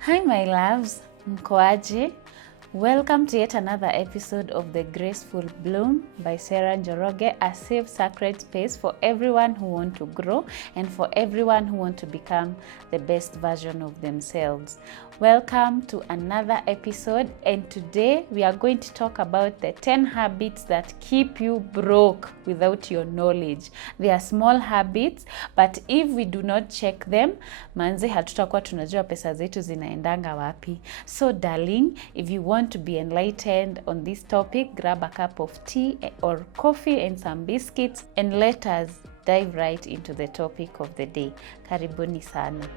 Hi my loves, mkoaje? Welcome to yet another episode of the Graceful Bloom by Sarah Njoroge, a safe sacred space for everyone who want to grow and for everyone who want to become the best version of themselves. Welcome to another episode, and today we are going to talk about the 10 habits that keep you broke without your knowledge. They are small habits, but if we do not check them, manze hatutakuwa tunajua pesa zetu zinaendanga wapi. So darling, if you want to be enlightened on this topic, grab a cup of tea or coffee and some biscuits, and let us dive right into the topic of the day. Karibuni sana.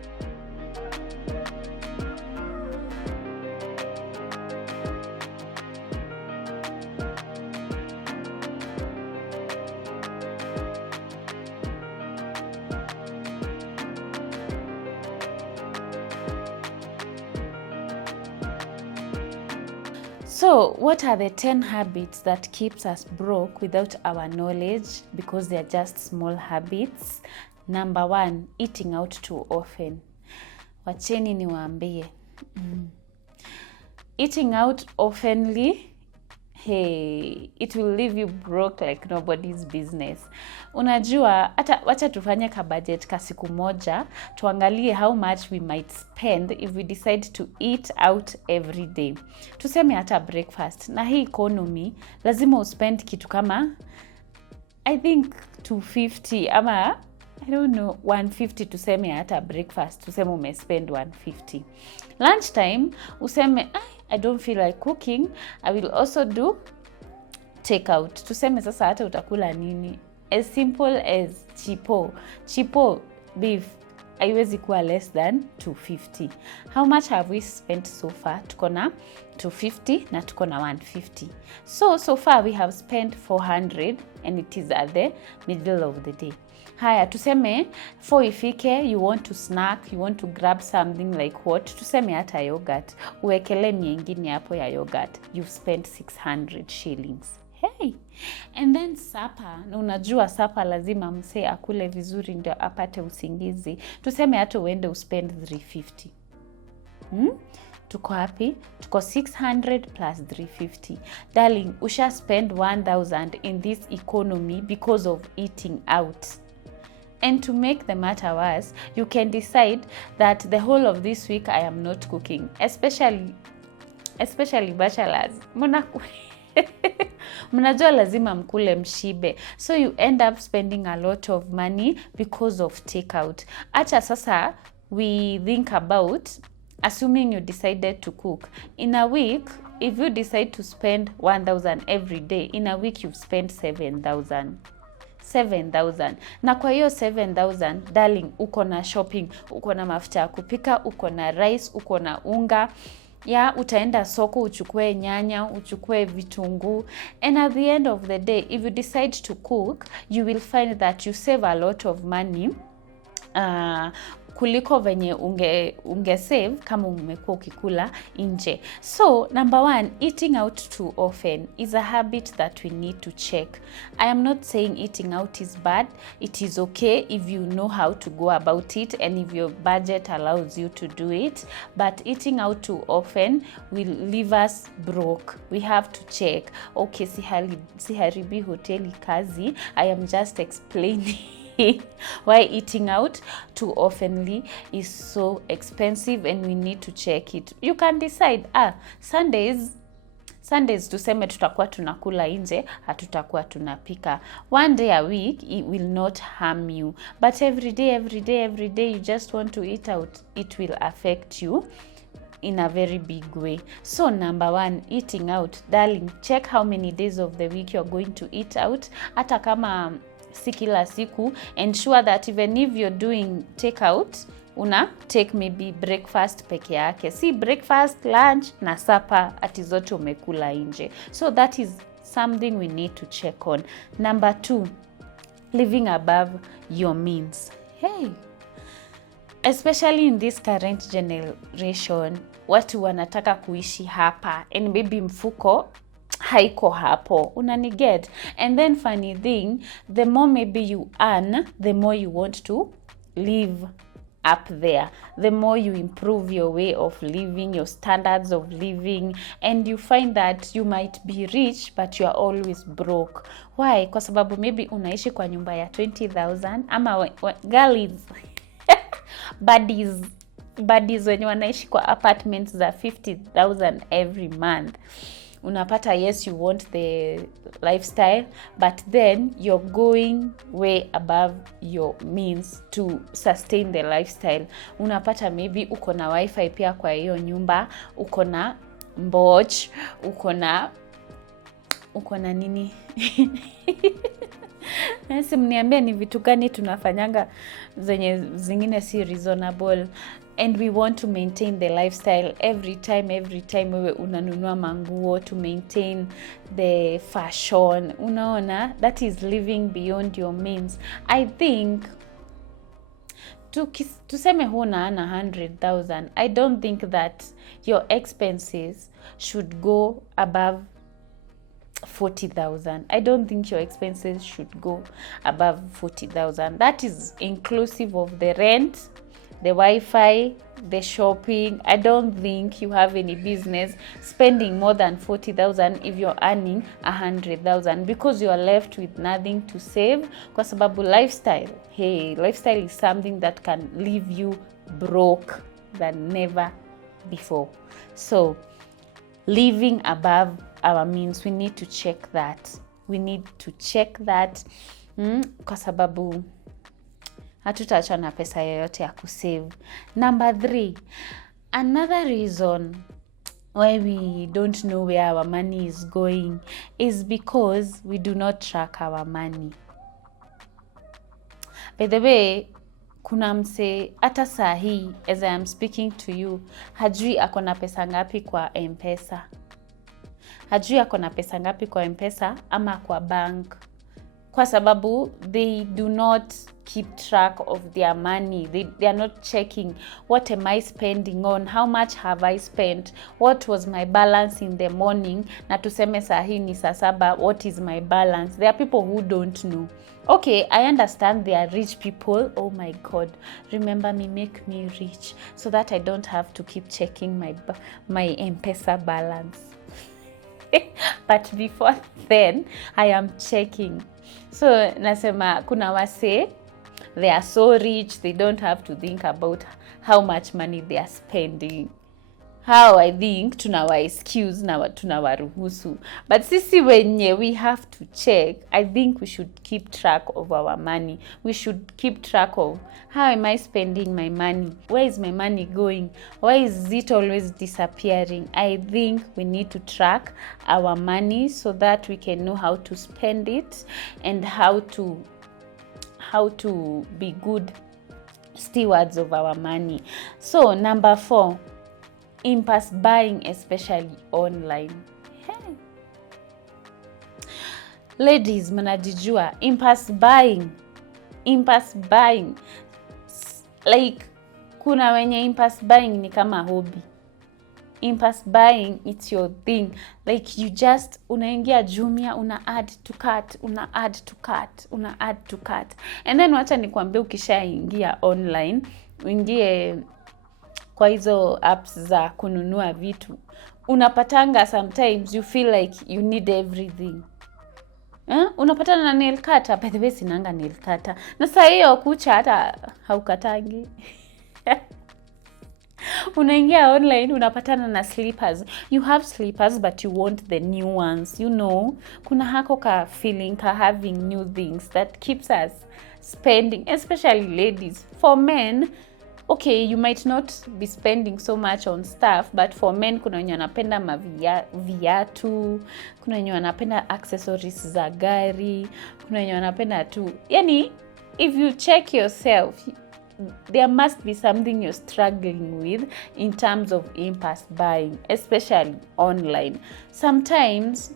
So, what are the 10 habits that keeps us broke without our knowledge because they are just small habits? Number 1, eating out too often. Wacheni niwaambie. Eating out oftenly, hey, it will leave you broke like nobody's business. Unajua, wacha tufanye ka budget ka siku moja, tuangalie how much we might spend if we decide to eat out every day. Tuseme hata breakfast. Na hii economy, lazima uspend kitu kama, I think 250 ama, I don't know, 150 tuseme hata breakfast. Tuseme umespend 150. Lunchtime, useme, I don't feel like cooking. I will also do takeout. Tuseme sasa hata utakula nini? As simple as chipo beef haiwezi kuwa less than 250. How much have we spent so far? Tuko na 250 na tuko na 150. So far we have spent 400 and it is at the middle of the day. Haya, tuseme 4 ifike, you want to snack, you want to grab something like what? Tuseme hata yogurt. Uwekele miengine hapo ya yogurt. You've spent 600 shillings. Hey! And then supper. Na unajua supper lazima msee akule vizuri ndio apate usingizi. Tuseme hata uende uspend 350. Tuko happy? Tuko 600 plus 350. Darling, usha spend 1000 in this economy because of eating out. And to make the matter worse, you can decide that the whole of this week I am not cooking, especially bachelors. Mnajua lazima mkule mshibe. So you end up spending a lot of money because of takeout. Acha sasa we think about assuming you decided to cook. In a week, if you decide to spend 1000 every day, in a week you've spent 7,000. Na kwa hiyo 7,000, darling, uko na shopping, uko na mafuta ya kupika, uko na rice, uko na unga. Ya, utaenda soko, uchukue nyanya, uchukue vitunguu. And at the end of the day, if you decide to cook, you will find that you save a lot of money kuliko venye unge save kama umekuwa ukikula nje. So, number 1, eating out too often is a habit that we need to check. I am not saying eating out is bad. It is okay if you know how to go about it and if your budget allows you to do it. But eating out too often will leave us broke. We have to check. Okay, siharibi hoteli kazi. I am just explaining why eating out too oftenly is so expensive and we need to check it. You can decide, Sundays tuseme tutakuwa tunakula nje, hatutakuwa tunapika. One day a week, it will not harm you. But every day you just want to eat out, it will affect you in a very big way. So number 1, eating out. Darling, check how many days of the week you're going to eat out. Hata kama si kila siku, ensure that even if you're doing takeout, una take maybe breakfast peke yake. Si breakfast, lunch na supper ati zote umekula nje. So that is something we need to check on. Number 2, living above your means. Hey! Especially in this current generation, watu wanataka kuishi hapa and maybe mfuko haiko hapo, unaniget. And then funny thing, the more maybe you earn, the more you want to live up there, the more you improve your way of living, your standards of living, and you find that you might be rich but you are always broke. Why? Kwa sababu maybe unaishi kwa nyumba ya 20,000 ama girlies buddies wenye wanaishi kwa apartments za 50,000 every month. Unapata, yes, you want the lifestyle, but then you're going way above your means to sustain the lifestyle. Unapata maybe uko na wifi pia kwa hiyo nyumba, uko na mboch, uko na nini nasi mniambia ni vitu gani tunafanyanga zenye zingine si reasonable, and we want to maintain the lifestyle every time wewe unanunua manguo to maintain the fashion. Unaona, that is living beyond your means. I think tuseme huna 100,000, I don't think that your expenses should go above 40,000. I don't think your expenses should go above 40,000. That is inclusive of the rent, the Wi-Fi, the shopping. I don't think you have any business spending more than 40,000 if you're earning 100,000, because you are left with nothing to save. Kwa sababu lifestyle is something that can leave you broke than never before. So living above our means, we need to check that. Kwa sababu hatutaacha na pesa yoyote ya kusave. Number 3, another reason why we don't know where our money is going is because we do not track our money. By the way, kuna mse hata saa hii as I am speaking to you, hajui ako na pesa ngapi kwa M-Pesa. Hajui ako na pesa ngapi kwa M-Pesa ama kwa bank. Kwa sababu they do not keep track of their money. They are not checking, what am I spending on? How much have I spent? What was my balance in the morning? Na tuseme saa hii ni saa 7, what is my balance? There are people who don't know. Okay, I understand they are rich people. Oh my God, remember me, make me rich so that I don't have to keep checking my M-Pesa balance. But before then, I am checking. So nasema kuna wase, they are so rich, they don't have to think about how much money they are spending. How I think tunawa excuse na tunawaruhusu. But sisi wenye we have to check. I think we should keep track of our money. We should keep track of, how am I spending my money? Where is my money going? Why is it always disappearing? I think we need to track our money so that we can know how to spend it and how to be good stewards of our money. So number 4, impulse buying, especially online. Hey. Ladies, mnajijua impulse buying. Like kuna wenye impulse buying ni kama hobby. Impulse buying, it's your thing. Like you just unaingia Jumia, una add to cart. And then wacha nikwambie, ukishaingia online, uingie kwa hizo apps za kununua vitu, unapatanga sometimes you feel like you need everything. Unapatana na nail cutter. By the way, sinanga nail cutter. Na saa hiyo kucha hata haukatangi. Unaingia online, unapatana na slippers. You have slippers but you want the new ones. You know, kuna hako ka feeling ka having new things that keeps us spending, especially ladies. For men, okay, you might not be spending so much on stuff, but for men kuna wenye wanapenda viatu, kuna wenye wanapenda accessories za gari, kuna wenye wanapenda tu. Yani, if you check yourself, there must be something you're struggling with in terms of impulse buying, especially online. Sometimes,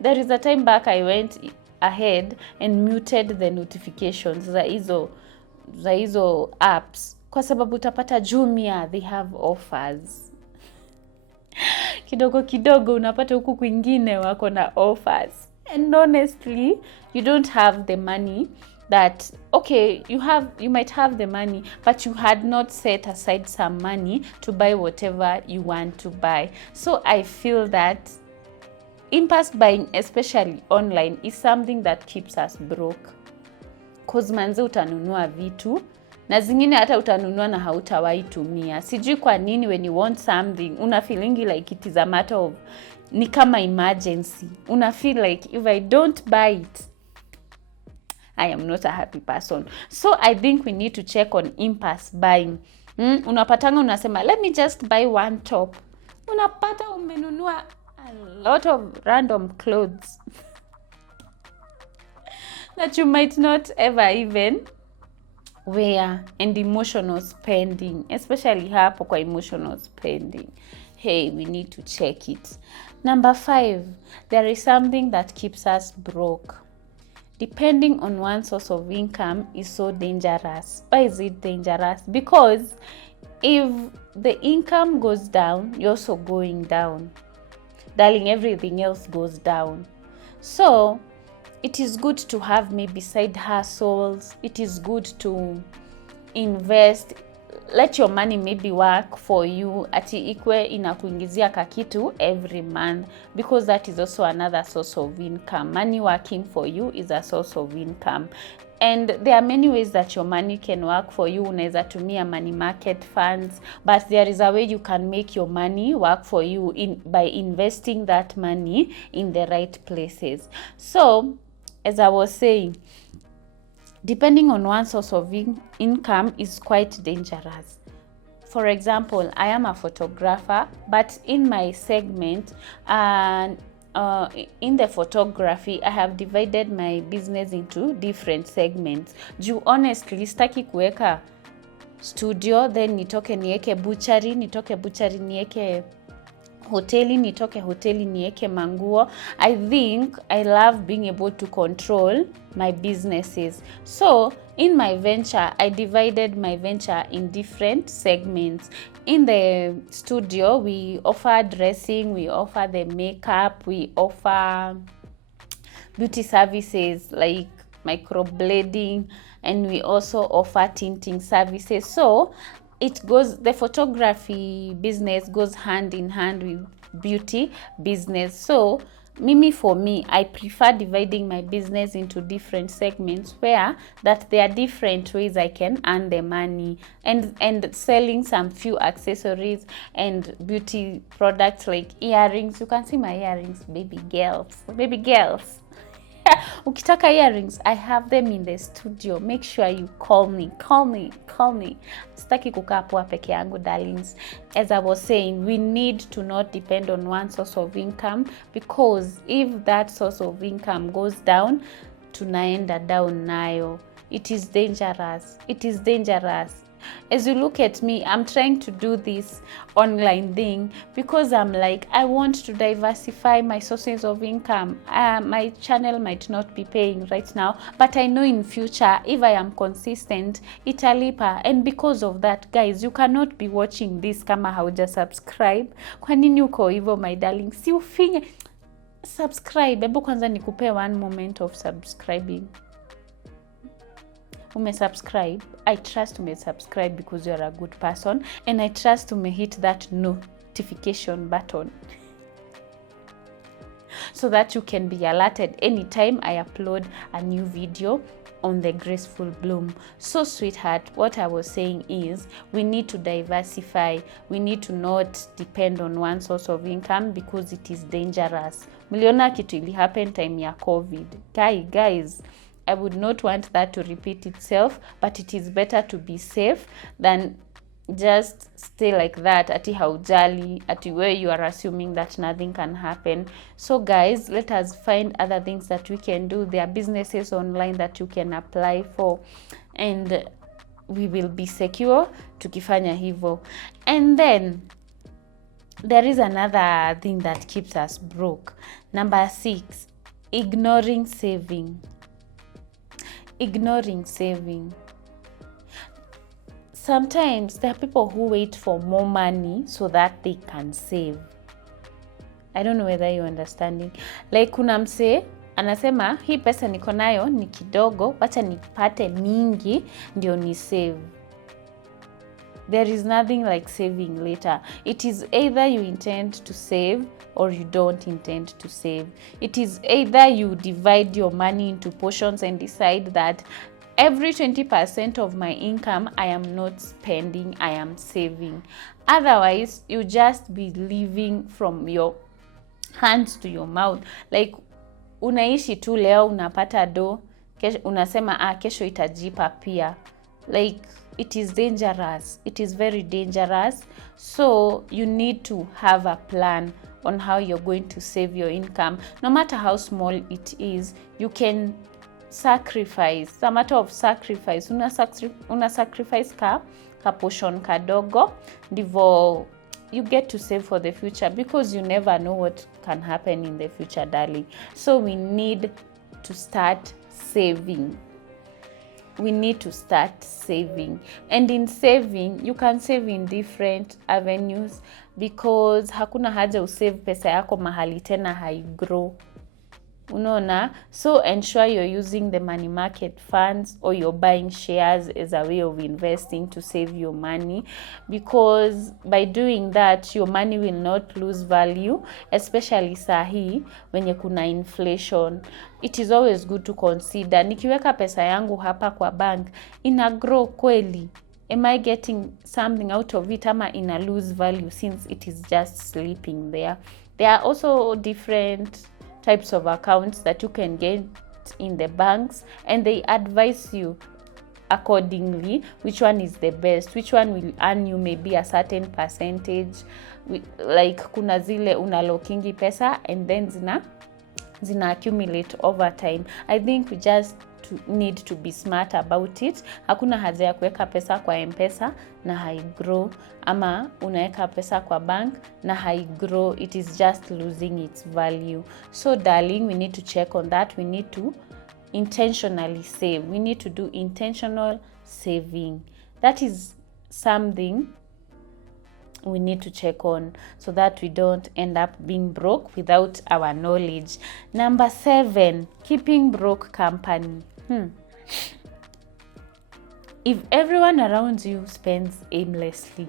there is a time back I went ahead and muted the notifications za hizo apps. Kwa sababu utapata Jumia, they have offers. Kidogo unapata huku kwingine wako na offers. And honestly, you don't have the money that okay, you might have the money, but you had not set aside some money to buy whatever you want to buy. So I feel that impulse buying, especially online, is something that keeps us broke. Cause manze utanunua vitu na zingine hata utanunua na hautawahi tumia. Sijui kwa nini when you want something una feeling like it is a matter of, ni kama emergency. Una feel like if I don't buy it, I am not a happy person. So I think we need to check on impulse buying. Unapatanga unasema let me just buy one top. Unapata umenunua a lot of random clothes that you might not ever even wear. And emotional spending, especially hapo kwa emotional spending, hey, we need to check it. Number 5, there is something that keeps us broke. Depending on one source of income is so dangerous. Why is it dangerous? Because if the income goes down, you're also going down. Darling, everything else goes down. So it is good to have maybe side hustles. It is good to invest. Let your money maybe work for you, ati ikwe inakuingizia kakitu every month, because that is also another source of income. Money working for you is a source of income. And there are many ways that your money can work for you. Unaweza tumia money market funds, but there is a way you can make your money work for you by investing that money in the right places. So, as I was saying, depending on one source of income is quite dangerous. For example, I am a photographer, but in my segment, in the photography, I have divided my business into different segments. Juu honestly, sitaki kuweka studio, then nitoke nieke butchery, nieke hoteli, nitoke hoteli nieke manguo. I think I love being able to control my businesses. So in my venture, I divided my venture in different segments. In the studio, we offer dressing, we offer the makeup, we offer beauty services like microblading, and we also offer tinting services. So the photography business goes hand in hand with beauty business. So for me, I prefer dividing my business into different segments where that there are different ways I can earn the money, and selling some few accessories and beauty products like earrings. You can see my earrings, baby girls. Ukitaka earrings, I have them in the studio. Make sure you call me. Sitaki kukaa poa peke yangu, darlings. As I was saying, we need to not depend on one source of income, because if that source of income goes down, tunaenda down nayo. It is dangerous. As you look at me, I'm trying to do this online thing because I'm like, I want to diversify my sources of income. My channel might not be paying right now, but I know in future, if I am consistent, italipa. And because of that, guys, you cannot be watching this kama hauja subscribe. Kwa nini uko hivyo, my darling? Si ufinye subscribe. Hebu kwanza nikupe one moment of subscribing. Umesubscribe. I trust umesubscribe because you're a good person, and I trust hit that notification button so that you can be alerted anytime I upload a new video on the Graceful Bloom. So sweetheart, what I was saying is we need to diversify. We need to not depend on one source of income because it is dangerous. Mliona kitu ili happen time ya COVID. Guys, I would not want that to repeat itself, but it is better to be safe than just stay like that ati haujali, ati where you are assuming that nothing can happen. So guys, let us find other things that we can do. There are businesses online that you can apply for, and we will be secure tukifanya hivyo. And then there is another thing that keeps us broke. Number 6, ignoring saving. Sometimes there are people who wait for more money so that they can save. I don't know whether you're understanding. Like kuna mse anasema hii pesa niko nayo ni kidogo, wacha nipate mingi ndio ni save. There is nothing like saving later. It is either you intend to save or you don't intend to save. It is either you divide your money into portions and decide that every 20% of my income I am not spending, I am saving. Otherwise, you just be living from your hands to your mouth. Like unaishi tu leo unapata do, unasema kesho itajipa pia. Like it is dangerous. It is very dangerous. So you need to have a plan on how you're going to save your income. No matter how small it is, you can sacrifice. It's a matter of sacrifice. Una sacrifice ka portion kadogo ndivyo you get to save for the future, because you never know what can happen in the future, darling. So we need to start saving. We need to start saving. And in saving, you can save in different avenues, because hakuna haja usave pesa yako mahali tena haigrow. Unaona? So ensure you're using the money market funds, or you're buying shares as a way of investing to save your money, because by doing that your money will not lose value, especially sahi when kuna inflation. It is always good to consider, nikiweka pesa yangu hapa kwa bank, ina grow kweli? Am I getting something out of it, ama ina lose value since it is just sleeping there? There are also different types of accounts that you can get in the banks, and they advise you accordingly which one is the best, which one will earn you maybe a certain percentage. Like kuna zile unalokingi pesa and then zina accumulate over time. I think we just need to be smart about it. Hakuna haja ya kuweka pesa kwa M-Pesa na haigrow, ama unaweka pesa kwa bank na haigrow. It is just losing its value. So darling, we need to check on that. We need to intentionally save. We need to do intentional saving. That is something we need to check on, so that we don't end up being broke without our knowledge. Number 7, keeping broke company. If everyone around you spends aimlessly,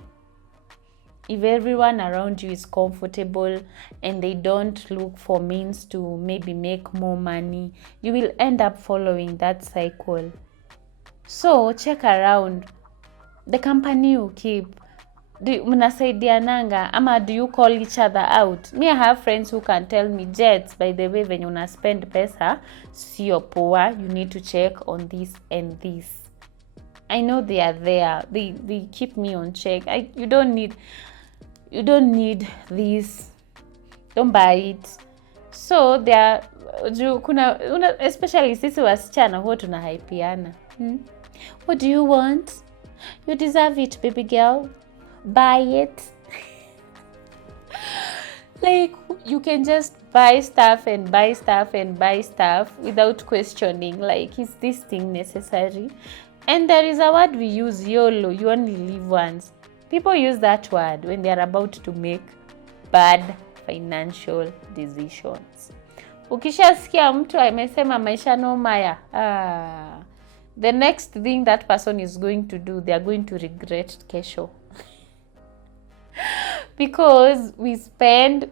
if everyone around you is comfortable and they don't look for means to maybe make more money, you will end up following that cycle. So check around the company you keep. Mnasaidiananga ama do you call each other out? Me, I have friends who can tell me, Jets, by the way, when you na spend pesa sio poa, you need to check on this and this. I know they are there. They keep me on check. You don't need this. Don't buy it. So there kuna especially sisi wasichana huwa tunahaipiana. What do you want? You deserve it, baby girl. Buy it. Like you can just buy stuff and buy stuff and buy stuff without questioning, like, is this thing necessary? And there is a word we use, YOLO, you only live once. People use that word when they are about to make bad financial decisions. Ukishasikia mtu amesema maisha no maya, the next thing that person is going to do, they are going to regret kesho. Because we spend,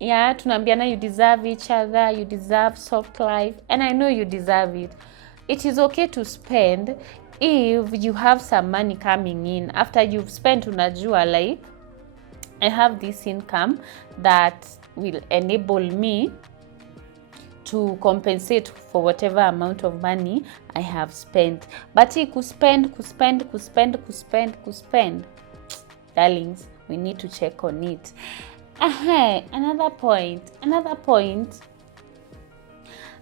tunambiana you deserve each other, you deserve soft life, and I know you deserve it. It is okay to spend if you have some money coming in. After you've spent, unajua, like, I have this income that will enable me to compensate for whatever amount of money I have spent. But kuspend, darlings, we need to check on it.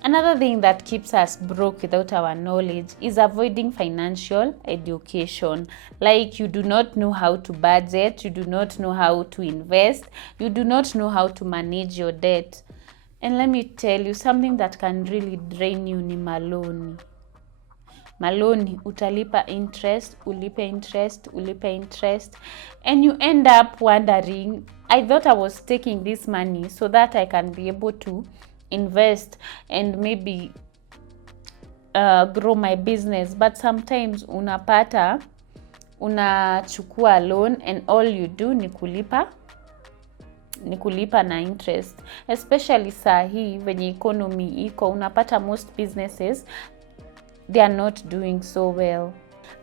Another thing that keeps us broke without our knowledge is avoiding financial education. Like, you do not know how to budget, you do not know how to invest, you do not know how to manage your debt. And let me tell you, something that can really drain you ni maloni. Maloni, utalipa interest, ulipe interest, and you end up wondering, I thought I was taking this money so that I can be able to invest and maybe grow my business. But sometimes unapata unachukua loan and all you do ni kulipa na interest, especially saa hii venye economy iko. Unapata most businesses, they are not doing so well.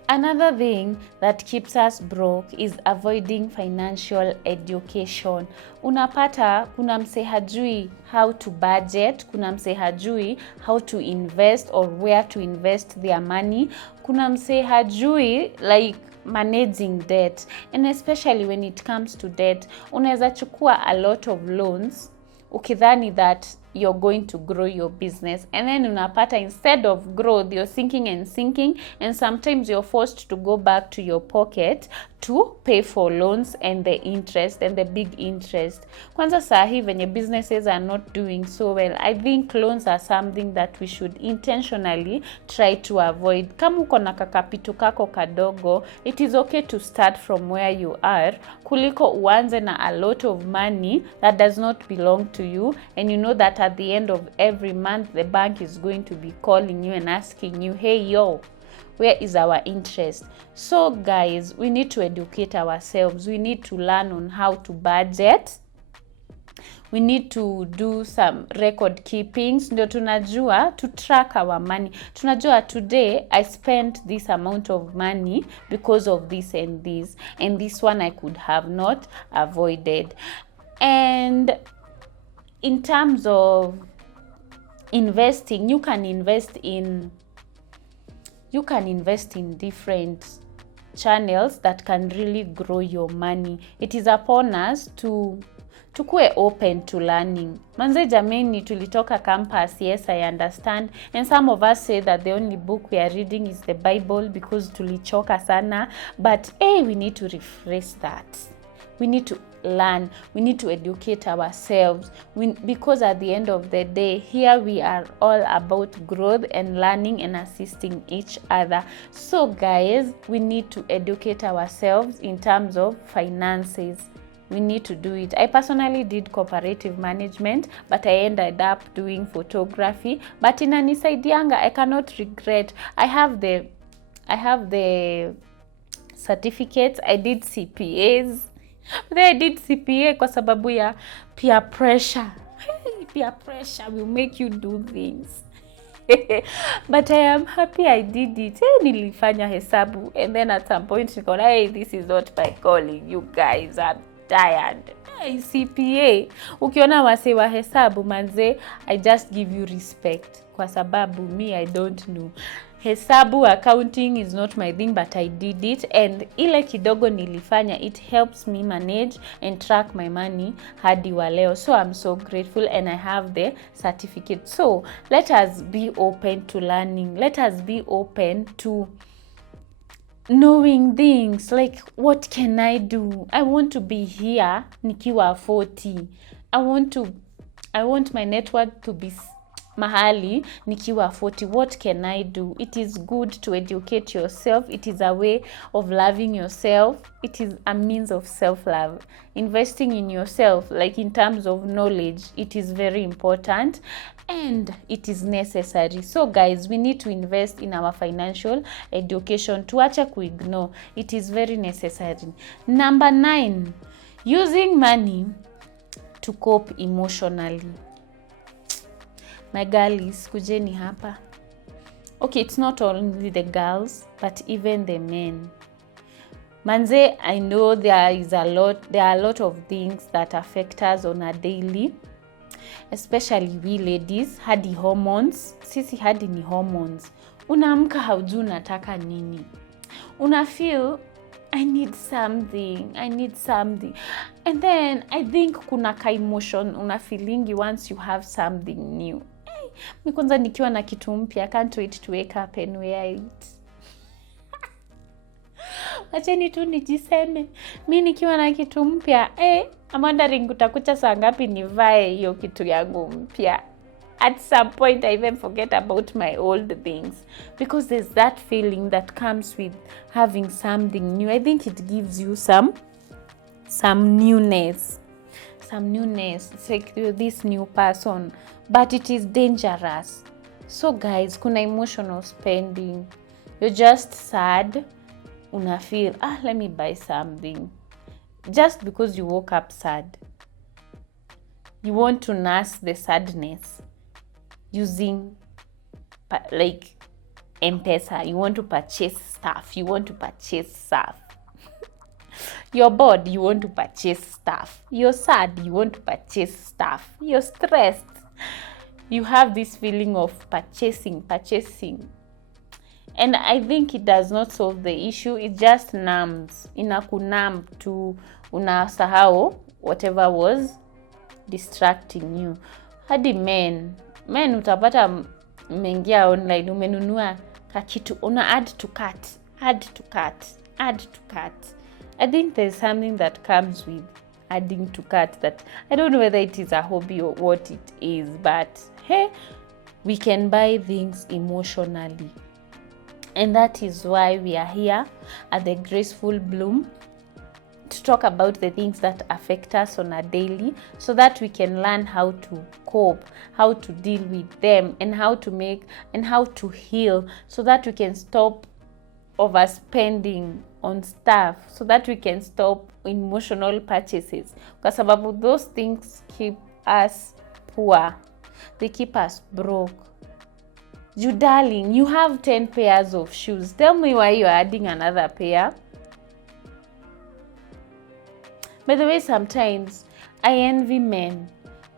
Another thing that keeps us broke is avoiding financial education. Unapata kuna mse hajui how to budget, kuna mse hajui how to invest or where to invest their money, kuna mse hajui like managing debt. And especially when it comes to debt, unaweza chukua a lot of loans ukidhani that you're going to grow your business, and then unapata instead of growth you're sinking, and sometimes you're forced to go back to your pocket to pay for loans and the interest and the big interest. Kwanza saa hii venye businesses are not doing so well, I think loans are something that we should intentionally try to avoid. Kama uko na kakapito kako kadogo, it is okay to start from where you are kuliko uanze na a lot of money that does not belong to you, and you know that at the end of every month the bank is going to be calling you and asking you, hey yo, where is our interest? So guys, we need to educate ourselves. We need to learn on how to budget. We need to do some record keepings. Ndio tunajua to track our money. Tunajua today I spent this amount of money because of this and this, and this one I could have not avoided. And in terms of investing, you can invest in different channels that can really grow your money. It is upon us to tukue open to learning. Manze jameni, tulitoka campus, yes I understand, and some of us say that the only book we are reading is the Bible because tulichoka sana, but we need to rephrase that. We need to learn, we need to educate ourselves, because at the end of the day, here we are all about growth and learning and assisting each other. So guys, we need to educate ourselves in terms of finances. We need to do it. I personally did cooperative management, but I ended up doing photography, but inanisaidianga. I cannot regret. I have the certificates. I did CPAs. I did CPA kwa sababu ya peer pressure. Peer pressure will make you do things. But I am happy I did it. Nilifanya hesabu, and then at some point nikaona, this is not my calling. You guys are tired. CPA. Ukiona wase wa hesabu manze, I just give you respect kwa sababu me I don't know. Hesabu, accounting is not my thing, but I did it, and ile kidogo nilifanya, it helps me manage and track my money hadi wa leo. So I'm so grateful, and I have the certificate. So let us be open to learning. Let us be open to knowing things like, what can I do? I want to be here nikiwa 40. I want my network to be mahali nikiwa 40. What can I do? It is good to educate yourself. It is a way of loving yourself. It is a means of self-love. Investing in yourself, like in terms of knowledge, it is very important and it is necessary. So guys, we need to invest in our financial education. Tuacha kuignore. It is very necessary. Number 9, using money to cope emotionally. My girlies, kujeni hapa. Okay, it's not only the girls, but even the men. Manze, I know there are a lot of things that affect us on a daily, especially we ladies. Hadi hormones, sisi hadi ni hormones. Unaamka haujui unataka nini. Una feel I need something. And then I think kuna ka emotion una feelingi once you have something new. Mi kwanza nikiwa na kitu mpya, I can't wait to wake up and wear it. Acheni tu nijiseme, mi nikiwa na kitu mpya, I'm wondering utakucha saa ngapi nivae hiyo kitu yangu mpya. At some point, I even forget about my old things, because there's that feeling that comes with having something new. I think it gives you some newness. some newness. It's like you're this new person, but it is dangerous. So guys, kuna emotional spending. You're just sad. Una feel, let me buy something. Just because you woke up sad. You want to nurse the sadness using like M-Pesa. You want to purchase stuff. You're bored, you want to purchase stuff. You're sad, you want to purchase stuff. You're stressed. You have this feeling of purchasing. And I think it does not solve the issue. It just numbs. Inakunumb to unasahau whatever was distracting you. Hadi men utapata mengia online, umenunua kakitu, una add to cart. I think there's something that comes with adding to cart that I don't know whether it is a hobby or what it is, but hey, we can buy things emotionally. And that is why we are here at the Graceful Bloom to talk about the things that affect us on a daily, so that we can learn how to cope, how to deal with them, and how to heal, so that we can stop overspending on stuff, so that we can stop emotional purchases. Kwa sababu those things keep us poor. They keep us broke. You darling, you have 10 pairs of shoes. Tell me why you're adding another pair. By the way, sometimes I envy men.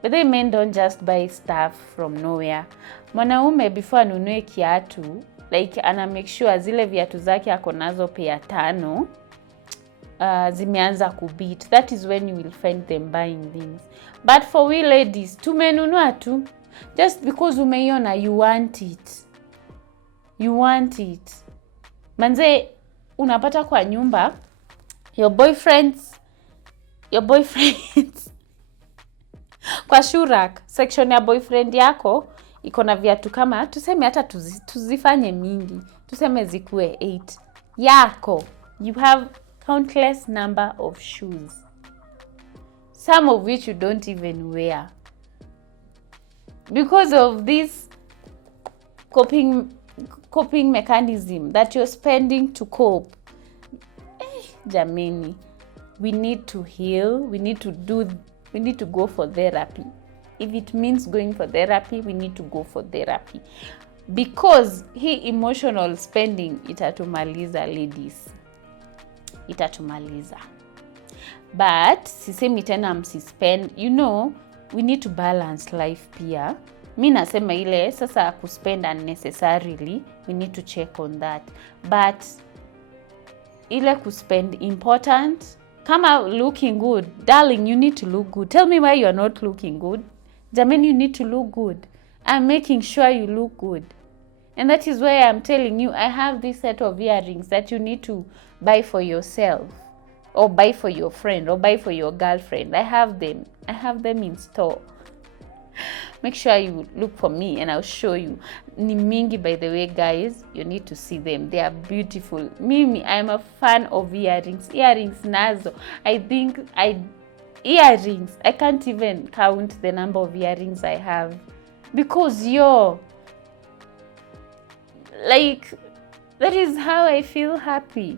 But the men don't just buy stuff from nowhere. Mwanaume before anunue kiatu, like ana make sure zile viatu zake ako nazo pair 5 zimeanza kubeat. That is when you will find them buying things. But for we ladies, tumenunua tu. Just because umeiona, you want it. Manze, unapata kwa nyumba, your boyfriends kwa shurak, section ya boyfriend yako, iko na viatu kama, tuseme hata tuzifanye mingi, tuseme zikuwe 8. Yako, you have countless number of shoes. Some of which you don't even wear. Because of this coping mechanism that you're spending to cope. Jamani, we need to heal. We need to go for therapy. If it means going for therapy, we need to go for therapy. Because emotional spending itatumaliza, ladies. Itatumaliza. But sisemi tena msispend, we need to balance life pia. Mi nasema ile sasa kuspend unnecessarily, we need to check on that. But ile kuspend important, kama looking good, darling, you need to look good. Tell me why you are not looking good. Jamani, you need to look good. I'm making sure you look good. And that is why I'm telling you, I have this set of earrings that you need to buy for yourself, or buy for your friend, or buy for your girlfriend. I have them in store. Make sure you look for me and I'll show you. Ni mingi, by the way, guys. You need to see them. They are beautiful. Mimi, I'm a fan of earrings. Earrings nazo. Earrings. I can't even count the number of earrings I have. Because that is how I feel happy.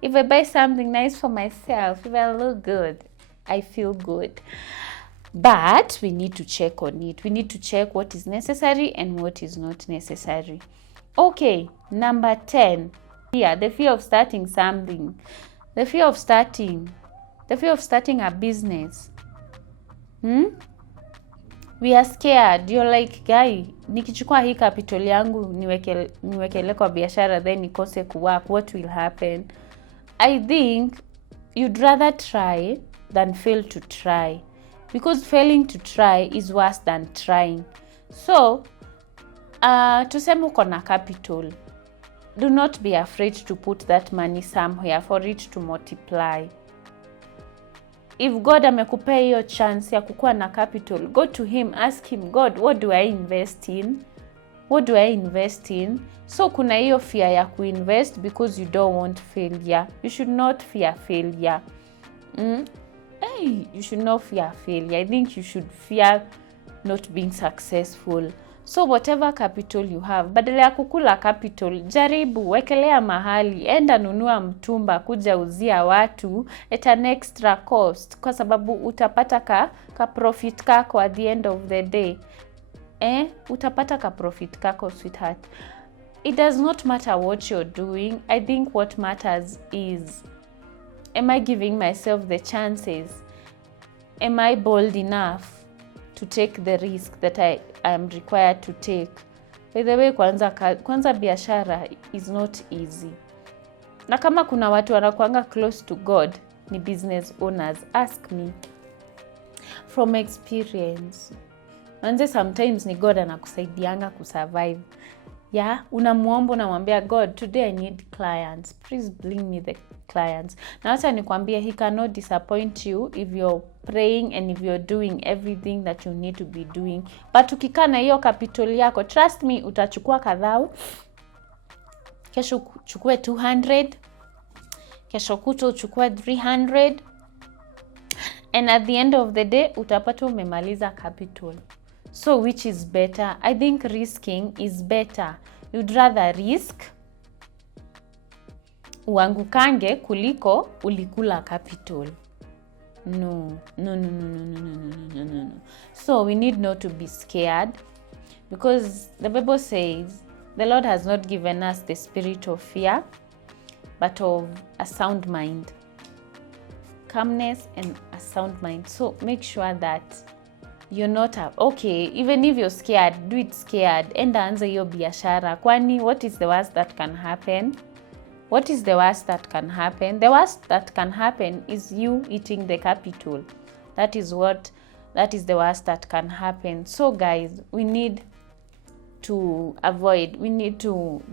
If I buy something nice for myself, if I look good, I feel good. But we need to check on it. We need to check what is necessary and what is not necessary. Okay, number 10. Here, the fear of starting something. The fear of starting a business. We are scared. You're like, guy, nikichukua hii capital yangu niwekele kwa biashara then nikose kuwork, what will happen? I think you'd rather try than fail to try. Because failing to try is worse than trying. So, tuseme uko na capital. Do not be afraid to put that money somewhere for it to multiply. If God amekupea hiyo chance ya kukua na capital, go to him, ask him, God, what do I invest in? What do I invest in? So kuna hiyo fear ya kuinvest because you don't want failure. You should not fear failure. hey, you should not fear failure. I think you should fear not being successful. So whatever capital you have, badala ya kukula capital, jaribu, wekelea mahali, enda nunua mtumba, kuja uzia watu at an extra cost, kwa sababu utapata ka profit kako at the end of the day. Utapata ka profit kako, sweetheart. It does not matter what you're doing. I think what matters is, am I giving myself the chances? Am I bold enough to take the risk that I am required to take? By the way, kwanza biashara is not easy. Na kama kuna watu wanakuanga close to God, ni business owners. Ask me. From experience. Manze sometimes ni God anakusaidianga kusurvive. Yeah, unamuomba unamwambia God, today I need clients. Please bring me the clients. Na acha nikwambie, he cannot disappoint you if you're praying and if you're doing everything that you need to be doing. But ukikaa na hiyo capital yako, trust me, utachukua kadhao. Kesho uchukue 200. Kesho kuto uchukue 300. And at the end of the day, utapata umemaliza capital. So which is better? I think risking is better. You'd rather risk uangukange kuliko ulikula capital. No. So we need not to be scared, because the Bible says the Lord has not given us the spirit of fear, but of a sound mind, calmness and a sound mind. So make sure that you're not okay, even if you're scared, do it scared. Enda anza hiyo biashara. Kwani what is the worst that can happen? What is the worst that can happen? The worst that can happen is you eating the capital. That is the worst that can happen. So guys, we need to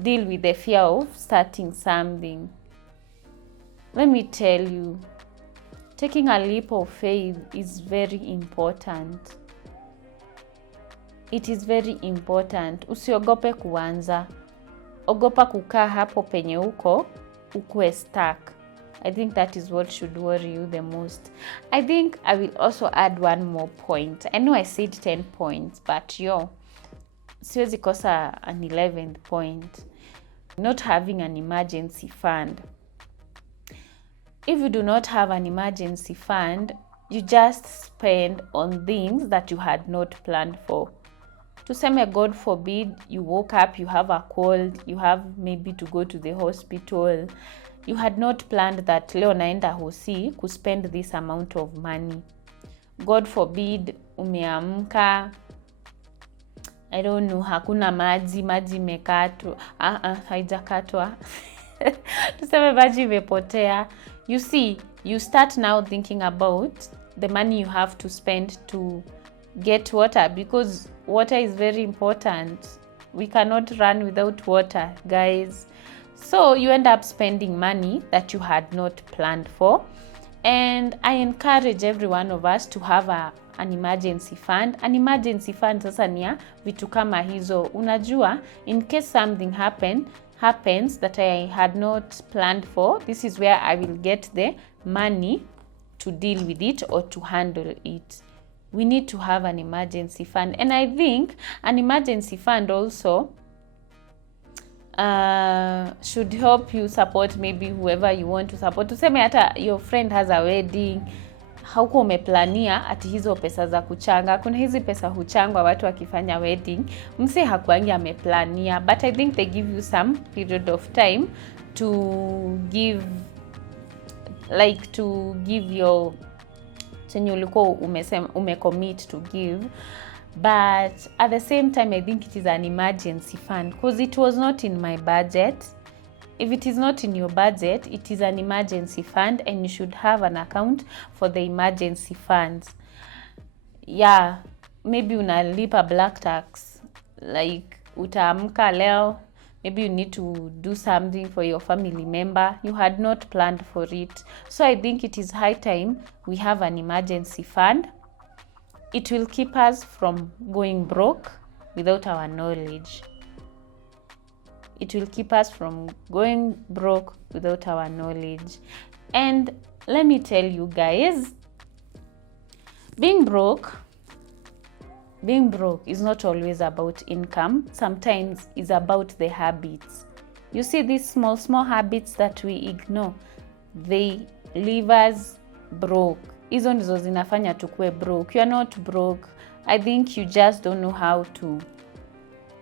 deal with the fear of starting something. Let me tell you, taking a leap of faith is very important. It is very important. Usiogope kuanza. Ogopa kukaa hapo penye ukue stuck. I think that is what should worry you the most. I think I will also add one more point. I know I said 10 points, but siwezi kosa an 11th point. Not having an emergency fund. If you do not have an emergency fund, you just spend on things that you had not planned for. Tuseme, God forbid, you woke up, you have a cold, you have maybe to go to the hospital. You had not planned that leo naenda hosi to spend this amount of money. God forbid, umeamka, I don't know, hakuna maji imekatwa. Haijakatwa. Tuseme maji imepotea. You see, you start now thinking about the money you have to spend to get water, because water is very important. We cannot run without water, guys. So you end up spending money that you had not planned for. And I encourage every one of us to have an emergency fund. An emergency fund sasa ni ya vitu kama hizo. Unajua, in case something happens that I had not planned for, this is where I will get the money to deal with it or to handle it. We need to have an emergency fund. And I think an emergency fund also should help you support maybe whoever you want to support. Tuseme hata your friend has a wedding, hauko umeplania ati hizo pesa za kuchanga. Kuna hizi pesa huchangwa watu wakifanya wedding, mse hakuangi ameplania, but I think they give you some period of time to give your chenye ulikuwa umecommit to give. But at the same time, I think it is an emergency fund, because it was not in my budget. If it is not in your budget, it is an emergency fund, and you should have an account for the emergency funds. Yeah, maybe unalipa black tax, like utaamka leo, maybe you need to do something for your family member. You had not planned for it. So I think it is high time we have an emergency fund. It will keep us from going broke without our knowledge. It will keep us from going broke without our knowledge. And let me tell you guys, Being broke is not always about income. Sometimes it's about the habits. You see, these small habits that we ignore, they leave us broke. Hizo ndizo zinafanya tukue broke. You are not broke. I think you just don't know how to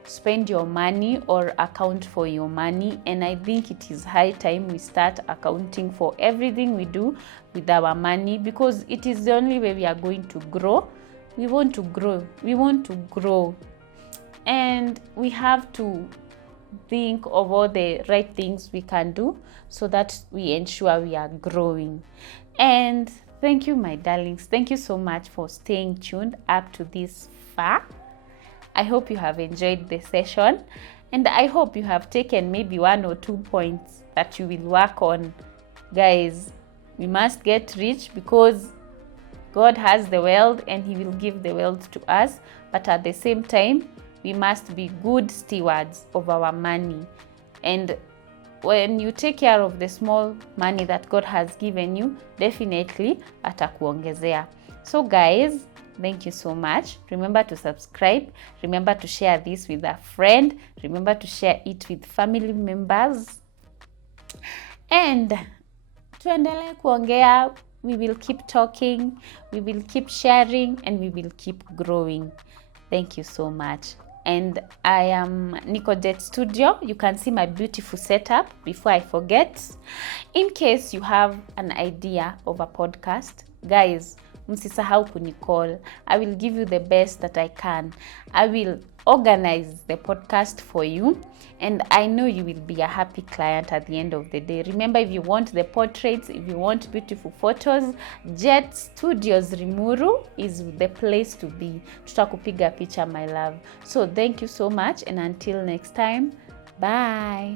spend your money or account for your money, and I think it is high time we start accounting for everything we do with our money, because it is the only way we are going to grow. We want to grow, and we have to think of all the right things we can do so that we ensure we are growing. And thank you, my darlings. Thank you so much for staying tuned up to this far. I hope you have enjoyed the session, and I hope you have taken maybe 1 or 2 points that you will work on. Guys, we must get rich because God has the world and He will give the world to us, but at the same time, we must be good stewards of our money. And when you take care of the small money that God has given you, definitely atakuongezea. So guys, thank you so much. Remember to subscribe. Remember to share this with a friend. Remember to share it with family members. And tuendelee kuongea. We will keep talking. We will keep sharing. And we will keep growing. Thank you so much. And I am Nicodet Studio. You can see my beautiful setup before I forget. In case you have an idea of a podcast, guys, msisahau kunicall. I will give you the best that I can. I will organize the podcast for you, and I know you will be a happy client at the end of the day. Remember, if you want the portraits, if you want beautiful photos, Jet Studios Rimuru is the place to be. Tutakupiga picha, my love. So thank you so much, and until next time, bye.